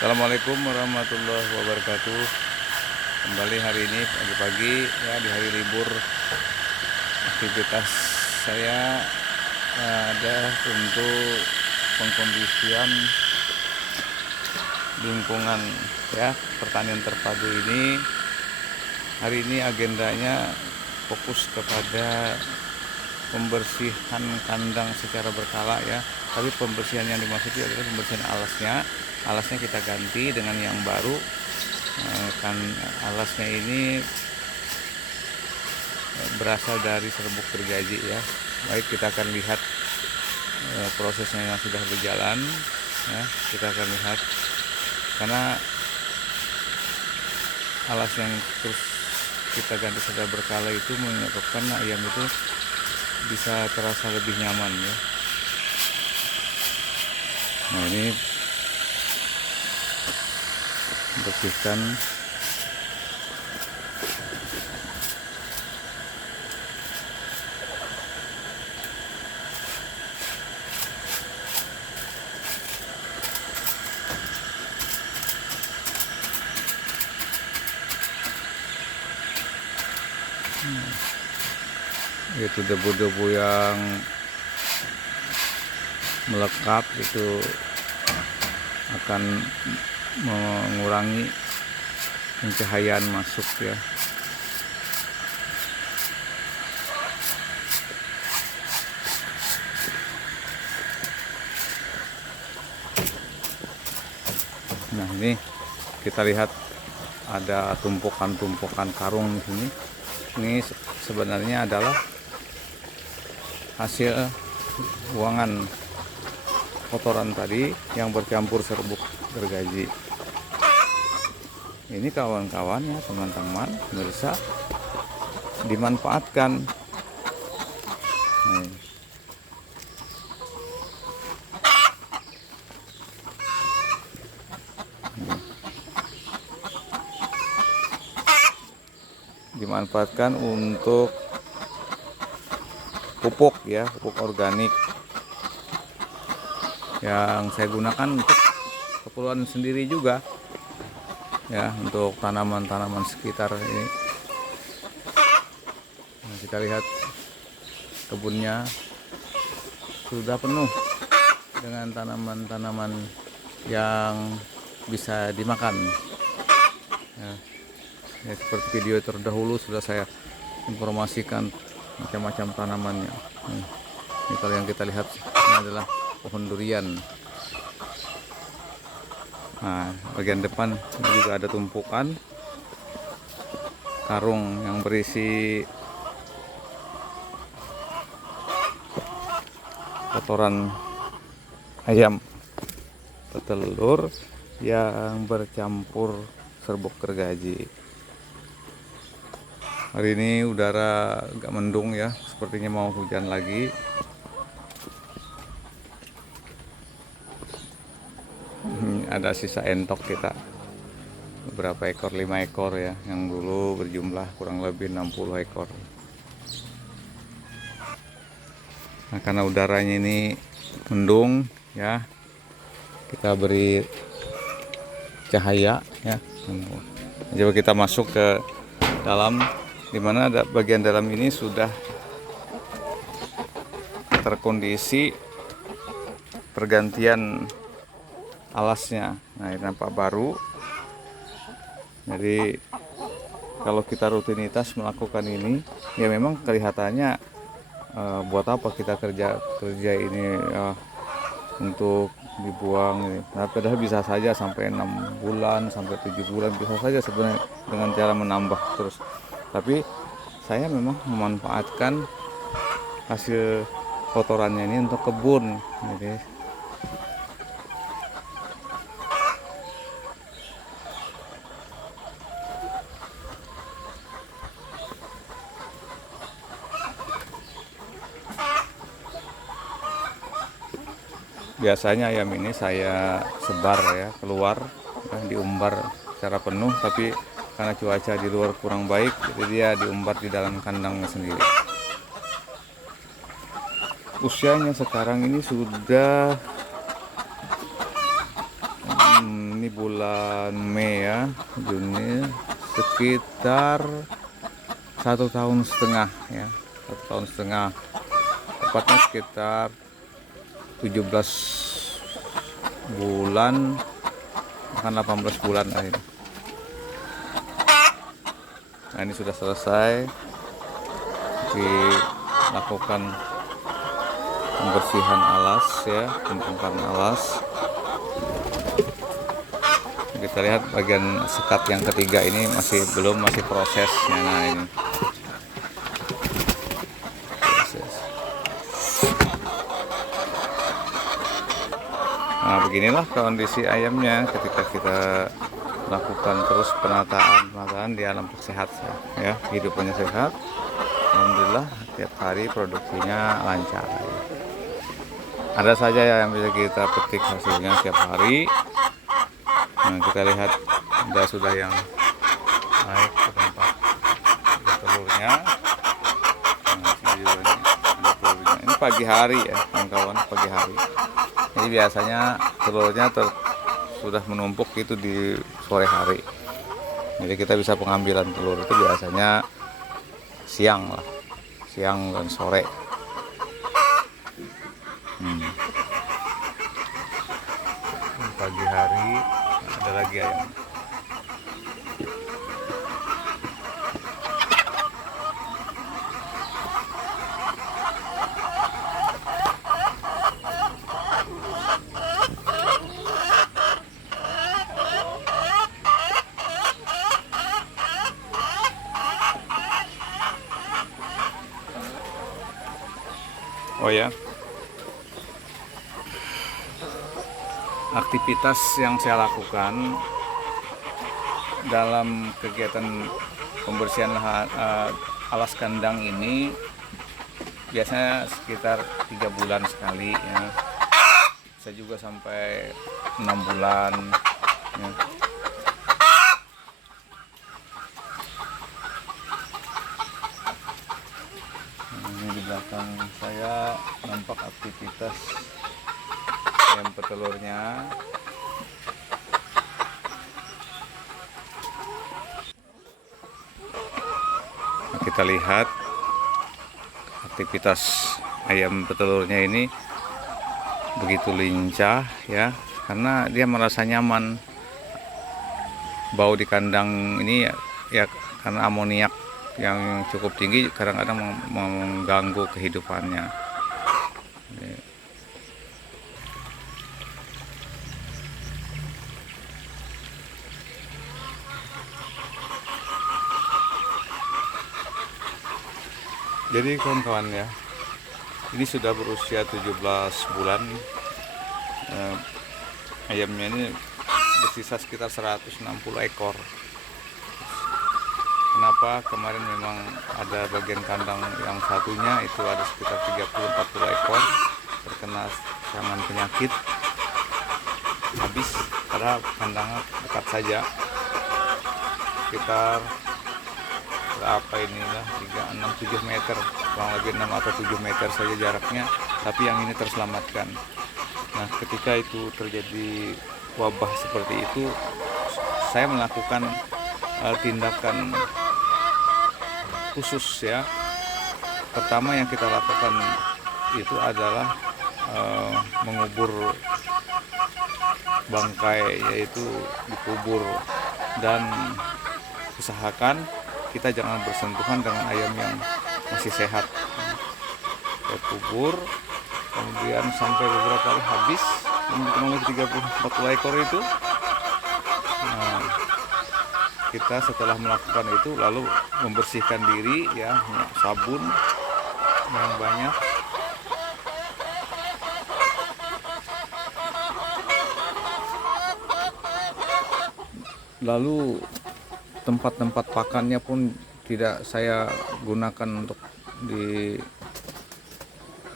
Assalamualaikum warahmatullahi wabarakatuh. Kembali hari ini pagi-pagi ya, di hari libur. Aktivitas saya ada untuk pengkondisian lingkungan ya, pertanian terpadu ini. Hari ini agendanya fokus kepada pembersihan kandang secara berkala ya. Tapi pembersihan yang dimaksud adalah pembersihan alasnya. Alasnya kita ganti dengan yang baru. Kan alasnya ini berasal dari serbuk gergaji ya. Baik, kita akan lihat prosesnya yang sudah berjalan ya. Kita akan lihat, karena alas yang terus kita ganti secara berkala itu menyebabkan ayam itu bisa terasa lebih nyaman ya. Nah, ini bersihkan itu debu-debu yang melekat itu akan mengurangi pencahayaan masuk ya. Nah, ini kita lihat ada tumpukan-tumpukan karung di sini. Ini sebenarnya adalah hasil buangan kotoran tadi yang bercampur serbuk gergaji. Ini kawan-kawan ya, teman-teman pemirsa, dimanfaatkan. Dimanfaatkan untuk pupuk ya, pupuk organik yang saya gunakan untuk keperluan sendiri juga ya, untuk tanaman-tanaman sekitar ini. Nah, kita lihat kebunnya sudah penuh dengan tanaman-tanaman yang bisa dimakan ya. Ya, seperti video terdahulu sudah saya informasikan macam-macam tanamannya. Ini kalau yang kita lihat ini adalah pohon durian. Nah, bagian depan ini juga ada tumpukan karung yang berisi kotoran ayam petelur yang bercampur serbuk gergaji. Hari ini udara agak mendung ya, sepertinya mau hujan lagi. Ada sisa entok kita, beberapa ekor, 5 ekor ya, yang dulu berjumlah kurang lebih 60 ekor. Nah, karena udaranya ini mendung ya, kita beri cahaya ya. Coba kita masuk ke dalam, dimana bagian dalam ini sudah terkondisi pergantian alasnya. Nah, ini nampak baru. Jadi kalau kita rutinitas melakukan ini ya, memang kelihatannya buat apa kita kerja ini untuk dibuang ini. Nah, padahal bisa saja sampai 6 bulan sampai 7 bulan bisa saja sebenarnya dengan cara menambah terus. Tapi saya memang memanfaatkan hasil kotorannya ini untuk kebun. Jadi biasanya ayam ini saya sebar ya, keluar ya, diumbar secara penuh, tapi karena cuaca di luar kurang baik, jadi dia diumbar di dalam kandangnya sendiri. Usianya sekarang ini sudah Ini bulan Mei ya, Juni, sekitar 1,5 tahun ya, 1,5 tahun, tepatnya sekitar 17 bulan, bahkan 18 bulan akhirnya. Nah, ini sudah selesai dilakukan pembersihan alas ya, pembukaan alas. Kita lihat bagian sekat yang ketiga ini masih prosesnya. Nah, ini proses. Nah, beginilah kondisi ayamnya ketika kita lakukan terus penataan di alam sehat ya, hidupannya sehat. Alhamdulillah tiap hari produksinya lancar. Ada saja ya yang bisa kita petik hasilnya tiap hari. Nah, kita lihat sudah yang naik ke tempat telurnya. Nah, ini ada telurnya. Ini pagi hari ya, kawan-kawan, pagi hari. Jadi biasanya telurnya sudah menumpuk itu di sore hari. Jadi kita bisa pengambilan telur itu biasanya siang dan sore. Pagi hari ada lagi ayam. Oh ya, aktivitas yang saya lakukan dalam kegiatan pembersihan alas kandang ini biasanya sekitar 3 bulan sekali ya. Saya juga sampai 6 bulan ya. Ini di belakang saya nampak aktivitas ayam petelurnya. Kita lihat aktivitas ayam petelurnya ini begitu lincah ya, karena dia merasa nyaman. Bau di kandang ini ya karena amoniak yang cukup tinggi kadang-kadang mengganggu kehidupannya. Jadi kawan-kawan ya, ini sudah berusia 17 bulan. Ayamnya ini bersisa sekitar 160 ekor. Kenapa? Kemarin memang ada bagian kandang yang satunya itu ada sekitar 30-40 ekor terkena serangan penyakit, habis, padahal kandangnya dekat saja, sekitar berapa inilah 3, 6, 7 meter, kurang lebih 6 atau 7 meter saja jaraknya, tapi yang ini terselamatkan. Nah, ketika itu terjadi wabah seperti itu, saya melakukan tindakan khusus ya. Pertama yang kita lakukan itu adalah mengubur bangkai, yaitu dikubur, dan usahakan kita jangan bersentuhan dengan ayam yang masih sehat. Kita kubur, kemudian sampai beberapa kali habis, kurang lebih 30-40 ekor itu. Nah, kita setelah melakukan itu lalu membersihkan diri ya, sabun yang banyak, lalu tempat-tempat pakannya pun tidak saya gunakan untuk di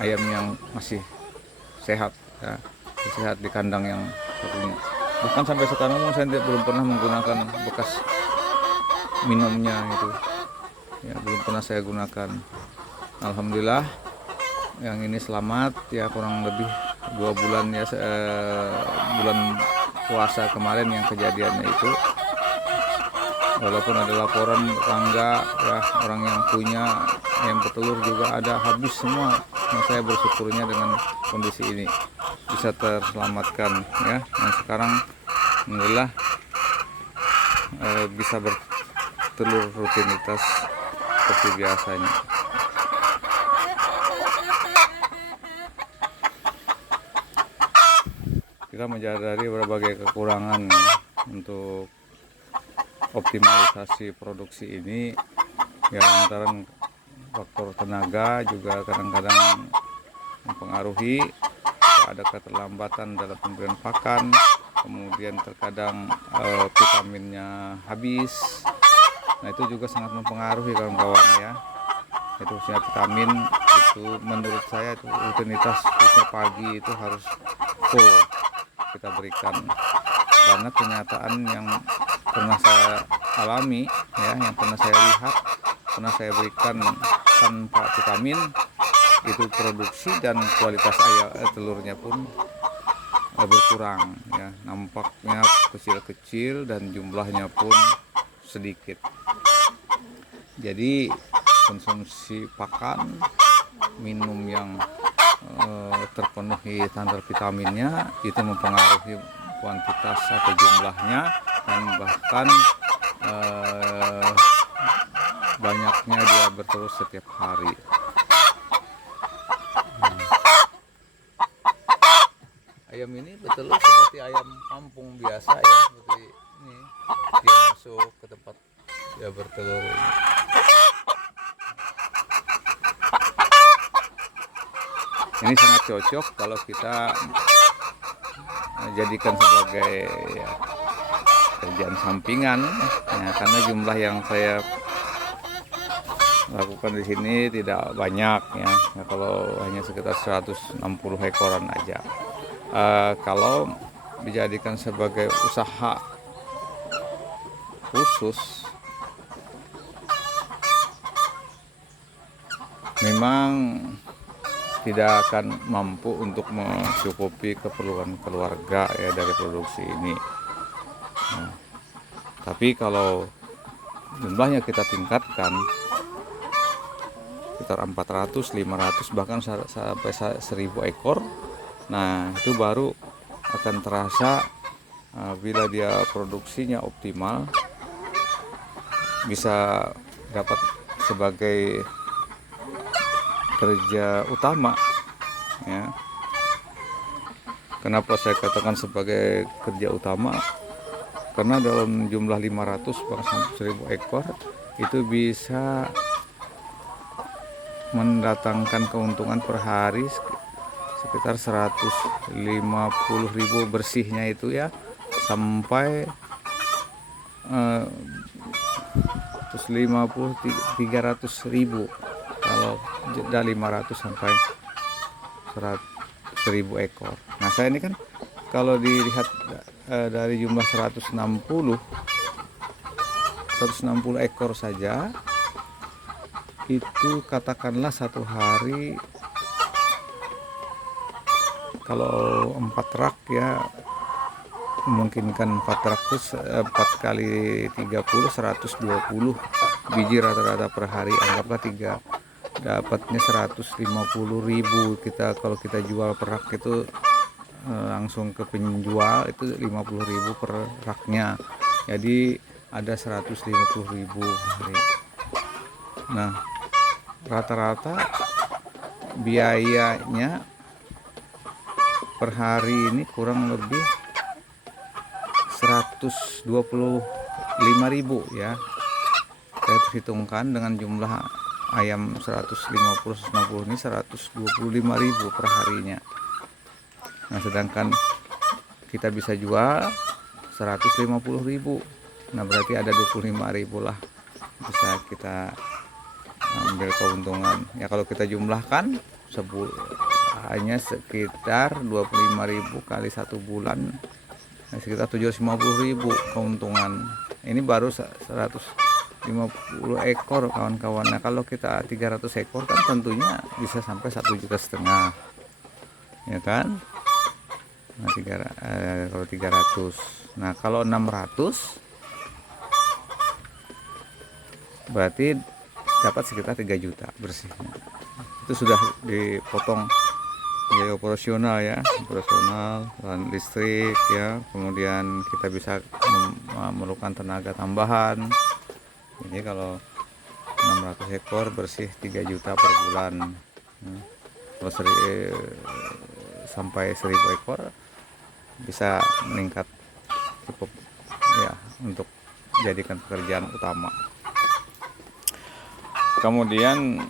ayam yang masih sehat ya, sehat di kandang yang satunya. Bahkan sampai sekarang pun saya belum pernah menggunakan bekas minumnya itu ya, belum pernah saya gunakan. Alhamdulillah yang ini selamat ya, kurang lebih 2 bulan ya, bulan puasa kemarin yang kejadiannya itu, walaupun ada laporan tetangga ya, orang yang punya ayam petelur juga ada habis semua. Nah, saya bersyukurnya dengan kondisi ini bisa terselamatkan ya. Nah, sekarang alhamdulillah bisa bertelur rutinitas seperti biasanya. Kita menyadari berbagai kekurangan ya, untuk optimalisasi produksi ini ya, lantaran faktor tenaga juga kadang-kadang mempengaruhi. Ada keterlambatan dalam pemberian pakan, kemudian terkadang vitaminnya habis. Nah, itu juga sangat mempengaruhi kawan-kawan ya. Itu khususnya vitamin itu menurut saya itu rutinitas khususnya pagi itu harus full kita berikan, karena kenyataan yang pernah saya alami ya, yang pernah saya lihat, pernah saya berikan tanpa vitamin itu produksi dan kualitas telurnya pun berkurang ya, nampaknya kecil-kecil dan jumlahnya pun sedikit. Jadi konsumsi pakan, minum yang terpenuhi standar vitaminnya itu mempengaruhi kuantitas atau jumlahnya, dan bahkan banyaknya dia bertelur setiap hari. Ayam ini bertelur seperti ayam kampung biasa ya, seperti ini dia masuk ke tempat dia bertelur ini. Ini sangat cocok kalau kita jadikan sebagai ya, kerjaan sampingan ya, karena jumlah yang saya lakukan di sini tidak banyak ya, kalau hanya sekitar 160 ekoran aja. Kalau dijadikan sebagai usaha khusus memang tidak akan mampu untuk mencukupi keperluan keluarga ya dari produksi ini. Nah, tapi kalau jumlahnya kita tingkatkan sekitar 400, 500 bahkan sampai 1000 ekor, nah itu baru akan terasa bila dia produksinya optimal, bisa dapat sebagai kerja utama ya. Kenapa saya katakan sebagai kerja utama? Karena dalam jumlah 500 bahkan 1000 ekor itu bisa mendatangkan keuntungan per hari sekitar 150.000 bersihnya itu ya, sampai 150-300.000 kalau dari 500 sampai 1000 ekor. Nah, saya ini kan kalau dilihat dari jumlah 160 ekor saja, itu katakanlah satu hari kalau 4 rak ya, memungkinkan 4 rak itu 4 kali 30 120 biji rata-rata per hari. Anggaplah dapatnya 150.000, kita kalau kita jual per rak itu langsung ke penjual itu 50.000 per raknya, jadi ada 150.000 hari. Nah, rata-rata biayanya per hari ini kurang lebih 125.000 ya. Saya perhitungkan dengan jumlah ayam 150-160 ini 125.000 per harinya. Nah, sedangkan kita bisa jual 150.000. Nah, berarti ada 25.000 lah bisa kita ambil keuntungan. Ya, kalau kita jumlahkan hanya sekitar 25.000 kali 1 bulan, sekitar 750.000 keuntungan. Ini baru 150 ekor kawan-kawan. Nah, kalau kita 300 ekor kan tentunya bisa sampai 1,5 juta ya kan. Nah, kalau 300. Nah, kalau 600 berarti dapat sekitar 3 juta bersihnya. Itu sudah dipotong biaya operasional ya, operasional dan listrik ya, kemudian kita bisa memerlukan tenaga tambahan. Jadi kalau 600 ekor bersih 3 juta per bulan. Nah, kalau sampai 1000 ekor bisa meningkat cukup ya untuk jadikan pekerjaan utama. Kemudian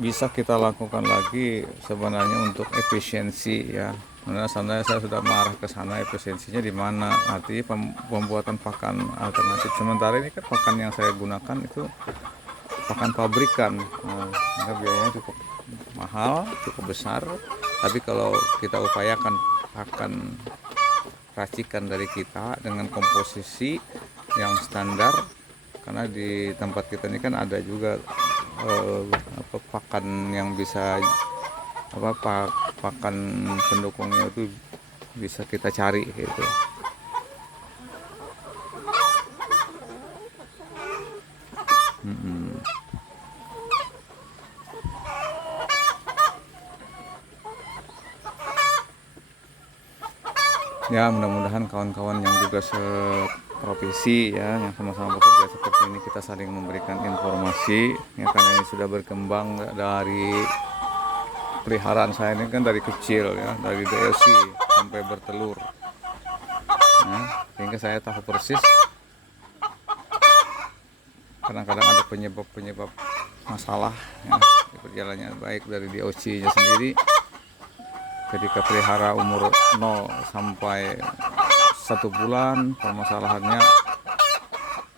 bisa kita lakukan lagi sebenarnya untuk efisiensi ya. Karena saya sudah marah ke sana, efisiensinya di mana? Artinya pembuatan pakan alternatif. Sementara ini kan pakan yang saya gunakan itu pakan pabrikan. Nah, biayanya cukup mahal, cukup besar. Tapi kalau kita upayakan pakan racikan dari kita dengan komposisi yang standar, karena di tempat kita ini kan ada juga pakan yang bisa pakan pendukungnya itu bisa kita cari gitu. Ya, mudah-mudahan kawan-kawan yang juga seprofesi ya, yang sama-sama bekerja seperti ini, kita saling memberikan informasi ya, karena ini sudah berkembang dari peliharaan saya ini kan dari kecil ya, dari DLC sampai bertelur. Nah, sehingga saya tahu persis kadang-kadang ada penyebab masalah ya, di perjalanannya, baik dari DOC-nya sendiri ketika pelihara umur 0 sampai 1 bulan. Permasalahannya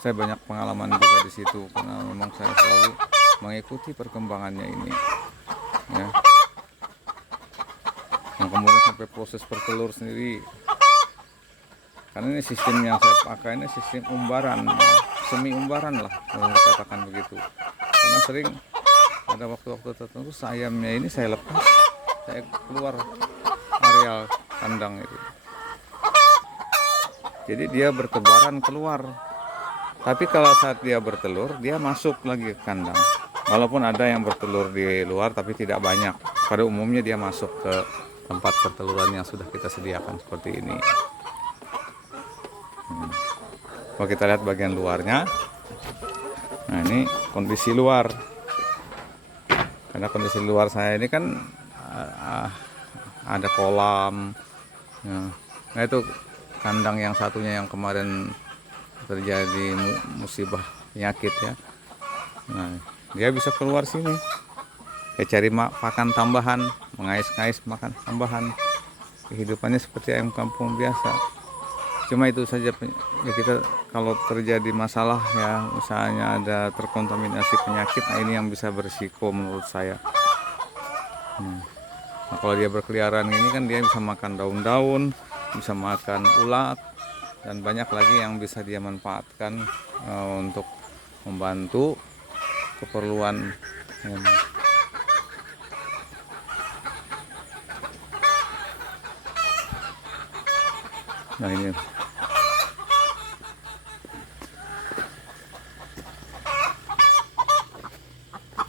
saya banyak pengalaman juga di situ, karena memang saya selalu mengikuti perkembangannya ini ya. Yang kemudian sampai proses bertelur sendiri, karena ini sistem yang saya pakai ini sistem umbaran ya, semi umbaran lah kalau dikatakan begitu. Karena sering ada waktu-waktu tertentu ayamnya ini saya lepas, saya keluar areal kandang itu, jadi dia bertebaran keluar. Tapi kalau saat dia bertelur, dia masuk lagi ke kandang. Walaupun ada yang bertelur di luar, tapi tidak banyak. Pada umumnya dia masuk ke tempat perteluran yang sudah kita sediakan seperti ini. Kalau kita lihat bagian luarnya, nah ini kondisi luar. Karena kondisi luar saya ini kan ada kolam ya. Nah, itu kandang yang satunya yang kemarin terjadi musibah penyakit ya. Nah, dia bisa keluar sini ya, cari pakan tambahan, mengais-ngais makan tambahan. Kehidupannya seperti ayam kampung biasa. Cuma itu saja ya, kita kalau terjadi masalah ya, misalnya ada terkontaminasi penyakit, nah ini yang bisa berisiko menurut saya. Nah, kalau dia berkeliaran ini kan dia bisa makan daun-daun, bisa makan ulat, dan banyak lagi yang bisa dia manfaatkan untuk membantu keperluan nah ini.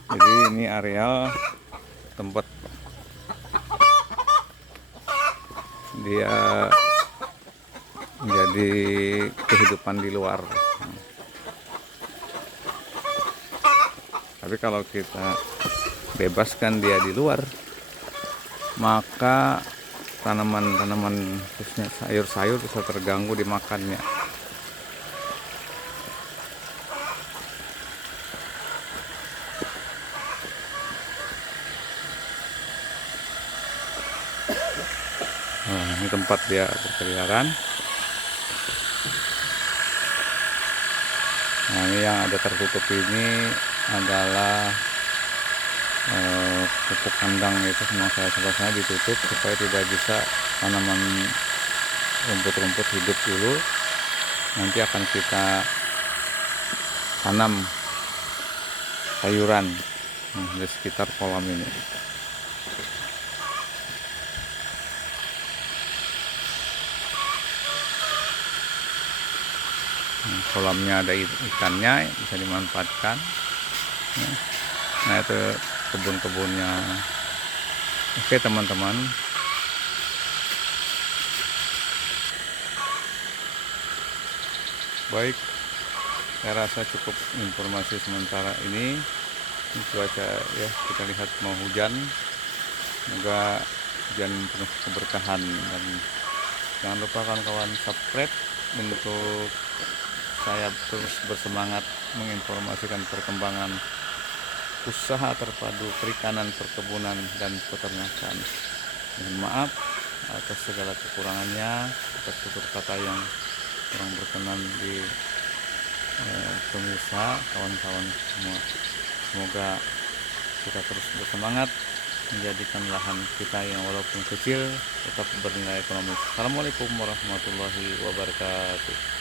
Jadi ini areal tempat dia menjadi kehidupan di luar. Tapi kalau kita bebaskan dia di luar, maka tanaman-tanaman khususnya sayur-sayur bisa terganggu dimakannya. Nah, ini tempat dia berkeliaran. Nah, ini yang ada tertutup ini adalah pupuk kandang, itu semua saya ditutup supaya tidak bisa tanaman rumput-rumput hidup dulu. Nanti akan kita tanam sayuran di sekitar kolam ini. Kolamnya ada ikannya bisa dimanfaatkan ya. Nah itu kebun-kebunnya. Oke teman-teman, baik, saya rasa cukup informasi sementara ini. Cuaca ya kita lihat mau hujan, semoga hujan penuh keberkahan. Dan jangan lupa kawan-kawan subscribe untuk saya terus bersemangat menginformasikan perkembangan usaha terpadu perikanan, perkebunan, dan peternakan. Mohon maaf atas segala kekurangannya, atas tutur kata yang kurang berkenan di pemirsa, kawan-kawan semua. Semoga kita terus bersemangat menjadikan lahan kita yang walaupun kecil tetap bernilai ekonomis. Assalamualaikum warahmatullahi wabarakatuh.